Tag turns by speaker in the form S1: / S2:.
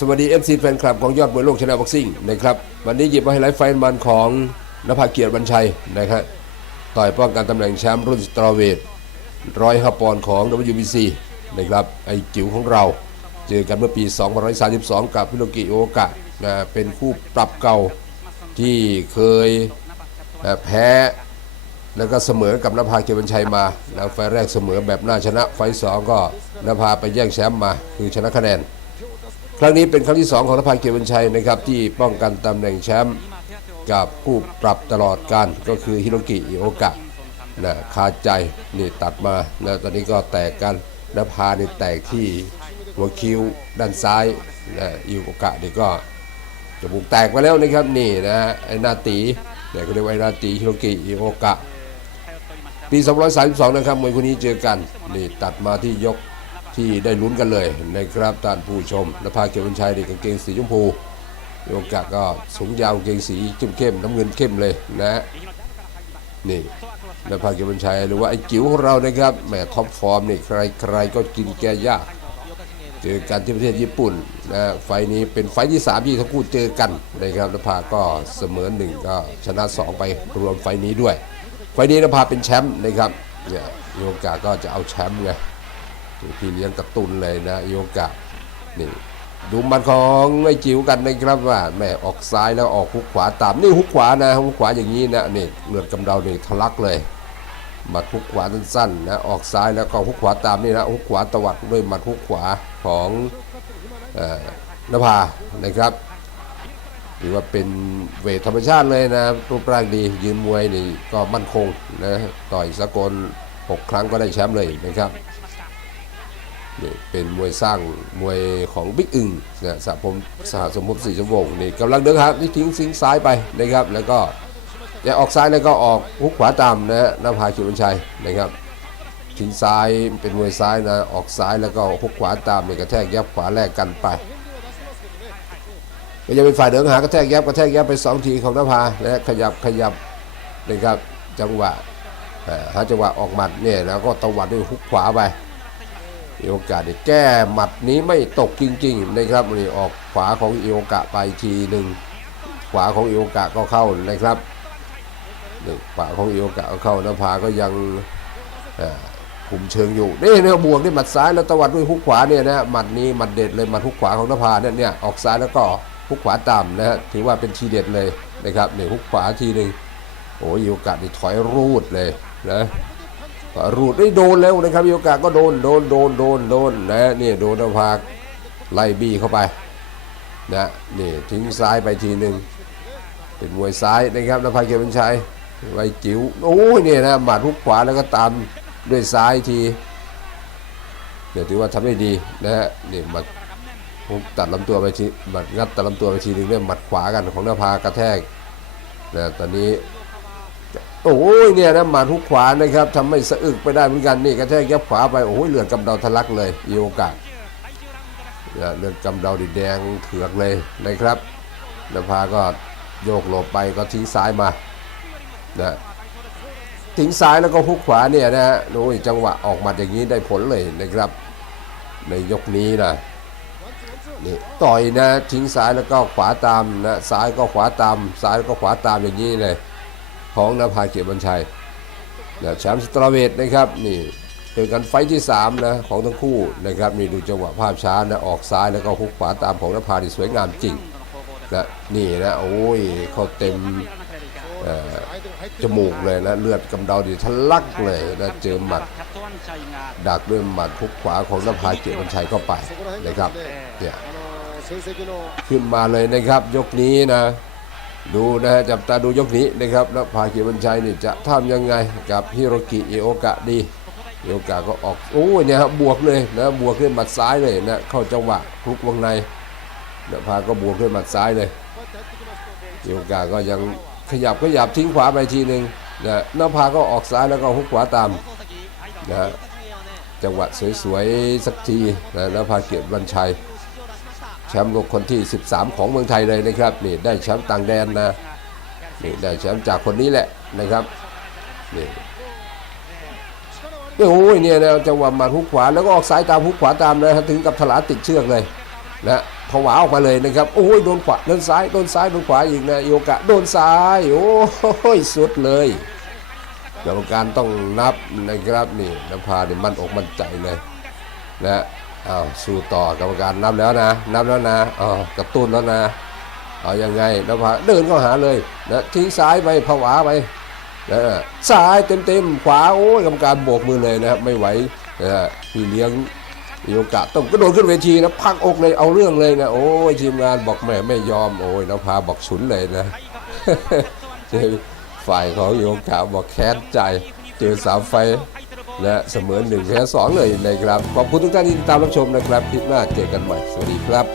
S1: สวัสดี FC แฟนคลับของยอดมวยโลกชนะบ็อกซิ่งนะครับวันนี้หยิบมาให้ไลฟ์ไฟมันของนภาเกียรติวันชัยนะครับต่อยป้องกันตำแหน่งแชมป์รุ่นสตรอเวทร้อยห้าปอนด์ของ WBC นะครับไอจิ๋วของเรา เจอกันเมื่อปี 2532 กับพิโรกิโอกะนะเป็นคู่ปรับเก่าที่เคยแพ้แล้วก็เสมอกับนภาเกียรติวันชัยมาแล้วไฟแรกเสมอแบบน่าชนะไฟสองก็นภาไปแย่งแชมป์มาคือชนะคะแนน ครั้งนี้เป็นครั้งที่ 2 ของนภาเกียรติวันชัยนะครับที่ป้องกันตำแหน่งแชมป์กับผู้ปรับตลอดการก็คือฮิโรกิอิโอกะนะคาใจนี่ตัดมาแล้วตอนนี้ก็แตกกันนภานี่แตกที่หัวคิ้วด้านซ้ายนะอิโอกะนี่ก็จมูกแตกไปแล้วนะครับนี่นะฮะไอนาตีเนี่ยเขาเรียกว่าไอนาตีฮิโรกิอิโอกะปี 232 นะครับมวยคู่นี้เจอกันนี่ตัดมาที่ยก ที่ได้ลุ้นกันเลยนะครับท่านผู้ชมนภาเกียรติวันชัยนี่กางเกงสีชมพูโอกาสก็สูงยาวกางเกงสีเข้มเข้มๆน้ำเงินเข้มเลยนะนี่นภาเกียรติวันชัยหรือว่าไอ้จิ๋วของเรานะครับแหมท็อปฟอร์มนี่ใครใครก็กินแกยากเจอกันที่ประเทศญี่ปุ่นนะไฟนี้เป็นไฟที่3ที่ทั้งคู่เจอกันนะครับนภาก็เสมอหนึ่งก็ชนะ 2 ไปรวมไฟนี้ด้วย ไฟนี้นภาเป็นแชมป์นะครับเนี่ยโยกาก็จะเอาแชมป์ไง พี่เลี้ยงกระตุนเลยนะโยกานี่ดูมันของไอ้จิ๋วกันนะครับว่าแม่ออกซ้ายแล้วออกฮุกขวาตามนี่ฮุกขวานะฮุกขวาอย่างนี้นะนี่เลือดกำเดานี่ทะลักเลยหมัดฮุกขวาสั้นๆนะออกซ้ายแล้วก็ฮุกขวาตามนี่นะฮุกขวาตวัดด้วยหมัดฮุกขวาของนภานะครับหรือว่าเป็นเวทธรรมชาติเลยนะรูปร่างดียืนมวยนี่ก็มั่นคงนะต่อยสากล6ครั้งก็ได้แชมป์เลยนะครับ เป็นมวยสร้างมวยของบิ๊กอึงนะสะผมสหสมภพสีชมวงศ์นี่กำลังเดินครับนี่ทิ้งซิงซ้ายไปนะครับ แล้วก็จะออกซ้ายแล้วก็ออกฮุกขวาตามนะฮะนภาคิวันชัยนะครับทิ้งซ้ายเป็นมวยซ้ายนะออกซ้ายแล้วก็ฮุกขวาตามนี่กระแทกยับขวาแลกกันไปก็จะเป็นฝ่ายเดินหากระแทกยับกระแทกยับไปสองทีของนภานะฮะขยับขยับนะครับจังหวะหาจังหวะออกหมัดเนี่ยแล้วก็ตวัดด้วยฮุกขวาไป มีโอกาสได้แก้หมัดนี้ไม่ตกจริงๆนะครับนี่ออกขวาของเอโอกะไปทีหนึ่งขวาของเอโอกะก็เข้านะครับหนึ่งขวาของเอโอกะเอาเข้านภาก็ยังคุมเชิงอยู่นี่เนี่ยบวกด้วยหมัดซ้ายแล้วตวัดด้วยฮุกขวาเนี่ยนะหมัดนี้หมัดเด็ดเลยหมัดฮุกขวาของนภาเนี่ยเนี่ยออกซ้ายแล้วก็ฮุกขวาต่ำนะฮะถือว่าเป็นทีเด็ดเลยนะครับเนี่ยฮุกขวาทีหนึ่งโอ้ยอิโอกะนี่ถอยรูดเลยนะ รูดได้โดนแล้วนะครับอิโอกะก็โดนโดนโดนโดนโดนนะนี่โดนนภาไล่บี้เข้าไปนะนี่ทิ้งซ้ายไปทีหนึ่งเป็นมวยซ้ายนะครับนภาเกียรติชัยไว้จิ๋วโอ้ยเนี่ยนะหมัดทุกขวาแล้วก็ตามด้วยซ้ายทีเดี๋ยวถือว่าทำได้ดีนะฮะนี่หมัดฮุกตัดลำตัวไปทีหมัดงัดตัดลำตัวไปทีหนึ่งเนี่ยหมัดขวากันของนภากระแทกนะตอนนี้ โอ้ยเนี่ยนะหมัดทุกขวานะครับทำให้สะอึกไปได้เหมือนกันนี่กระแทกยับขวาไปโอ้ยเลือดกำเดาทะลักเลยมีโอกาสเลือดกำเดาดิแดงเถือกเลยนะครับนภาก็โยกหลบไปก็ทิ้งซ้ายมานะทิ้งซ้ายแล้วก็ฮุกขวาเนี่ยนะฮะโอ้ยจังหวะออกหมาอย่างนี้ได้ผลเลยนะครับ ในยกนี้นะนี่ต่อยนะทิ้งซ้ายแล้วก็ขวาตามนะซ้ายก็ขวาตามซ้ายก็ขวาตามอย่างนี้เลย ของนภาเกียรติบัญชัยนะแชมป์สตรอเวทนะครับนี่เป็นกันไฟที่3นะของทั้งคู่นะครับนี่ดูจังหวะภาพช้านะออกซ้ายแล้วก็ฮุกขวาตามของนภาที่สวยงามจริงนะนี่นะโอ้ยเขาเต็มจมูกเลยนะเลือดกำเดาดิทะลักเลยนะเจอหมัดดักด้วยหมัดทุกขวาของนภาเกียรติวัญชัยเข้าไปนะครับเนี่ยขึ้นมาเลยนะครับยกนี้นะ ดูนะฮะจับตาดูยกนี้นะครับนภาเกียรติวัญชัยนี่จะทำยังไงกับฮิโรกิอิโอกะดีอิโอกะก็ออกโอ้ยเนี่ยบวกเลยนะบวกด้วยหมัดซ้ายเลยนะเข้าจังหวะคลุกวงในนภาก็บวกด้วยหมัดซ้ายเลยโยกาก็ยังขยับขยับทิ้งขวาไปทีหนึ่งนะนภาก็ออกซ้ายแล้วก็ฮุกขวาตามนะจังหวะสวยๆสักทีนะนภาเกียรติวันชัย แชมป์โลกคนที่ 13 ของเมืองไทยเลยนะครับนี่ได้แชมป์ต่างแดนนะนี่ได้แชมป์จากคนนี้แหละนะครับนี่โอ้ยเนี่ยนะจังหวะหมาฮุกขวาแล้วก็ออกซ้ายตามฮุกขวาตามนะถึงกับถลาติดเชือกเลยนะผวาออกมาเลยนะครับโอ้ยโดนขวาโดนซ้ายโดนซ้ายโดนขวาอีกนะโยกะโดนซ้ายโอ้ยสุดเลยกรรมการต้องนับนะครับนี่นภาเนี่ยมันอกมันใจเลยนะ อ้าวสู้ต่อกรรมการนับแล้วนะนับแล้วนะอ๋อกระตุ้นแล้วนะเอายังไงนภาเดินเข้าหาเลยนะทิ้งซ้ายไปผวาไปนะซ้ายเต็มๆขวาโอ้ยกรรมการโบกมือเลยนะครับไม่ไหวนะพี่เลี้ยงมีโอกาสต้องกระโดดขึ้นเวทีนะพักอกเลยเอาเรื่องเลยนะโอ้ยทีมงานบอกแม่ไม่ยอมโอ้ยนภาบอกฉุนเลยนะฝ่ายของโยกะบอกแค้นใจ เจอสามไฟ และเสมอหนึ่งแพ้สองเลยนะครับ ขอบคุณทุกท่านที่ติดตามรับชมนะครับ คลิปหน้าเจอกันใหม่ สวัสดีครับ